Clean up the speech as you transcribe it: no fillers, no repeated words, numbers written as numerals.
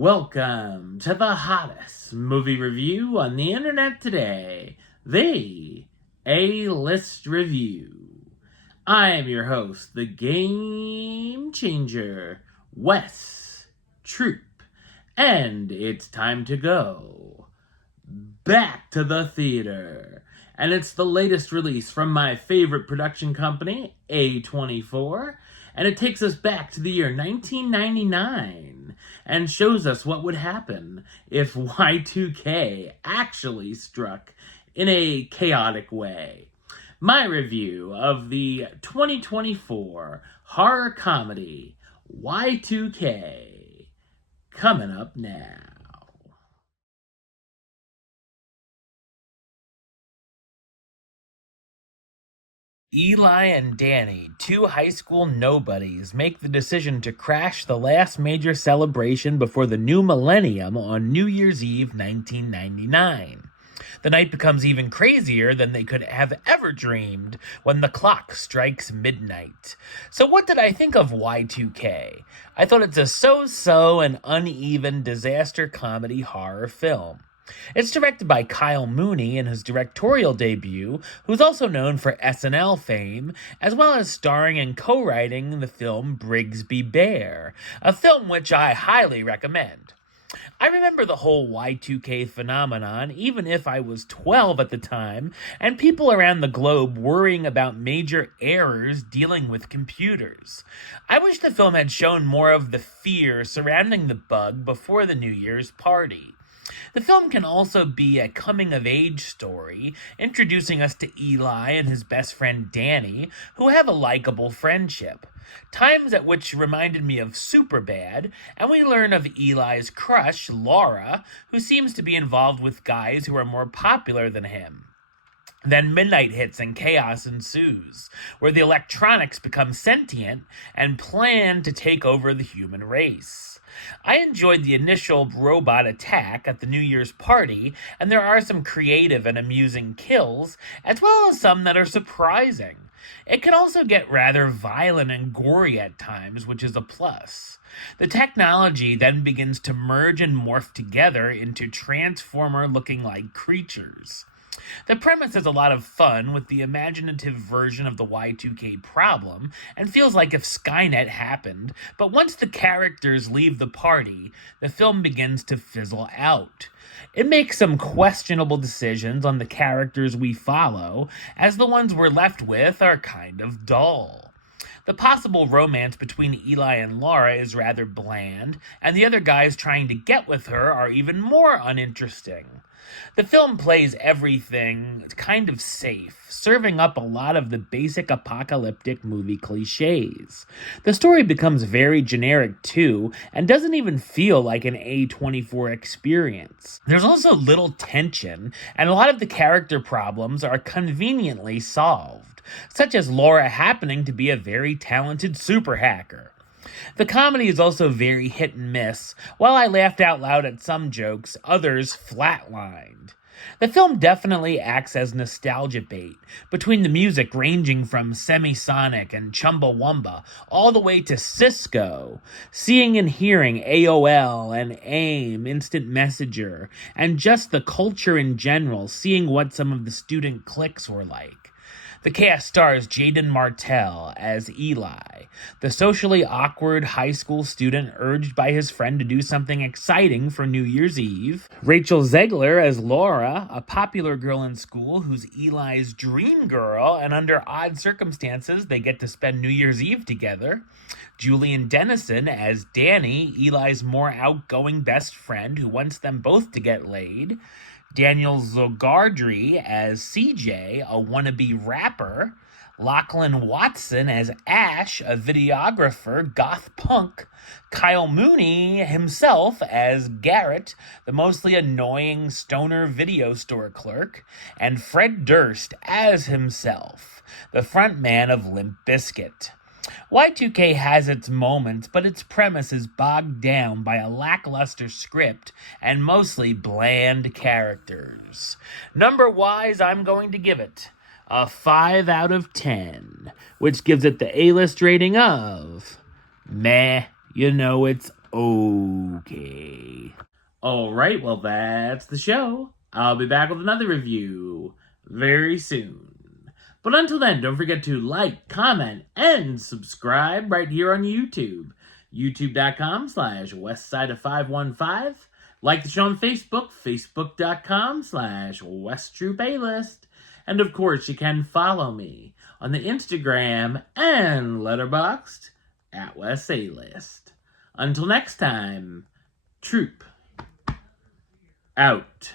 Welcome to the hottest movie review on the internet today, the A-List Review. I am your host, the Game Changer, Wes Troop, and it's time to go back to the theater. And it's the latest release from my favorite production company, A24, and it takes us back to the year 1999 and shows us what would happen if Y2K actually struck in a chaotic way. My review of the 2024 horror comedy Y2K coming up now. Eli and Danny, two high school nobodies, make the decision to crash the last major celebration before the new millennium on New Year's Eve 1999. The night becomes even crazier than they could have ever dreamed when the clock strikes midnight. So what did I think of Y2K? I thought it's a so-so and uneven disaster comedy horror film. It's directed by Kyle Mooney in his directorial debut, who's also known for SNL fame, as well as starring and co-writing the film Brigsby Bear, a film which I highly recommend. I remember the whole Y2K phenomenon, even if I was 12 at the time, and people around the globe worrying about major errors dealing with computers. I wish the film had shown more of the fear surrounding the bug before the New Year's party. The film can also be a coming-of-age story, introducing us to Eli and his best friend Danny, who have a likable friendship. Times at which reminded me of Superbad, and we learn of Eli's crush, Laura, who seems to be involved with guys who are more popular than him. Then midnight hits and chaos ensues, where the electronics become sentient and plan to take over the human race. I enjoyed the initial robot attack at the New Year's party, and there are some creative and amusing kills, as well as some that are surprising. It can also get rather violent and gory at times, which is a plus. The technology then begins to merge and morph together into Transformer-looking-like creatures. The premise is a lot of fun with the imaginative version of the Y2K problem and feels like if Skynet happened, but once the characters leave the party, the film begins to fizzle out. It makes some questionable decisions on the characters we follow, as the ones we're left with are kind of dull. The possible romance between Eli and Laura is rather bland, and the other guys trying to get with her are even more uninteresting. The film plays everything kind of safe, serving up a lot of the basic apocalyptic movie cliches. The story becomes very generic too, and doesn't even feel like an A24 experience. There's also little tension, and a lot of the character problems are conveniently solved, such as Laura happening to be a very talented super hacker. The comedy is also very hit and miss. While I laughed out loud at some jokes, others flatlined. The film definitely acts as nostalgia bait, between the music ranging from Semisonic and Chumbawamba all the way to Cisco, seeing and hearing AOL and AIM, Instant Messenger, and just the culture in general, seeing what some of the student cliques were like. The cast stars Jaden Martell as Eli, the socially awkward high school student urged by his friend to do something exciting for New Year's Eve. Rachel Zegler as Laura, a popular girl in school who's Eli's dream girl, and under odd circumstances they get to spend New Year's Eve together. Julian Dennison as Danny, Eli's more outgoing best friend who wants them both to get laid. Daniel Zogardry as CJ, a wannabe rapper. Lachlan Watson as Ash, a videographer, goth punk. Kyle Mooney himself as Garrett, the mostly annoying stoner video store clerk. And Fred Durst as himself, the frontman of Limp Bizkit. Y2K has its moments, but its premise is bogged down by a lackluster script and mostly bland characters. Number-wise, I'm going to give it a 5 out of 10, which gives it the A-list rating of meh. It's Okay. Alright, well, that's the show. I'll be back with another review very soon. But until then, don't forget to like, comment, and subscribe right here on YouTube. YouTube.com/WestsideOf515. Like the show on Facebook, Facebook.com/WestTruePlaylist. And of course, you can follow me on the Instagram and Letterboxd at WestAList. Until next time, Troop out.